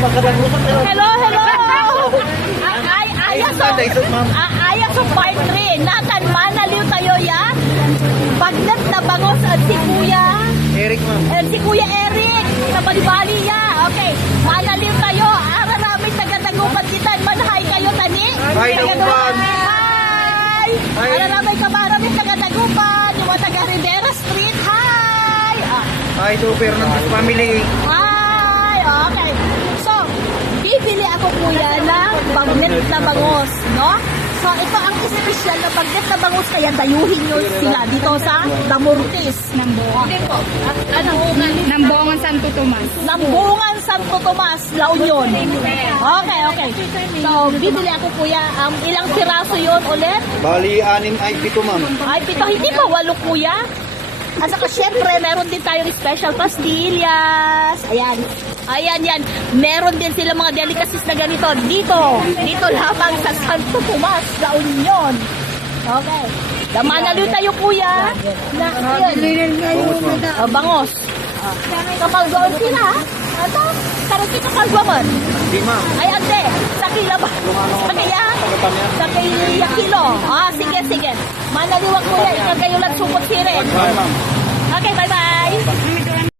Hello, hello. Ayas sa part 3. Natan manaliw tayo ya. Bagnet na bangos at si Kuya Eric, ma'am. Si Kuya Eric na balibali ya. Okay. Manaliw tayo. Araramay taga-dagupan kita. Manhay kayo tani. Hi, Dagupan. Hi. Araramay ka maraming taga-dagupan. Yung mga taga-Rivera Street. Hi. Hi to Fernandez family. Hi. Okay. So, bibili ako kuya ng bagnet na bangos, no? So, ito ang espesyal na bagnet na bangos, kaya dayuhin nyo sila dito sa Damortis. Nambongan Santo Tomas. Nambungan Santo Tomas, La Union. Okay, okay. So, bibili ako kuya. Ilang piraso yon ulit? Bali, 6 ay 7, ma'am. Ay, pito, hindi ba 8 kuya? At saka syempre, meron din tayong special pastillas. Ayan. Ayan, yan. Meron din sila mga delicacies na ganito. Dito lamang sa Santo Tomas, La Union. Okay. Manaliw tayo, kuya. Bangos. Kapag doon sila, ito, karot ka kapag doon. Hindi, ma'am. Ay, ante. Sa kila ba? Sa kaya? Sa kaya kilo. Sige, sige. Manaliw ang kuya. Ikaw kayo lang supot sire. Bye, ma'am. Okay, bye-bye.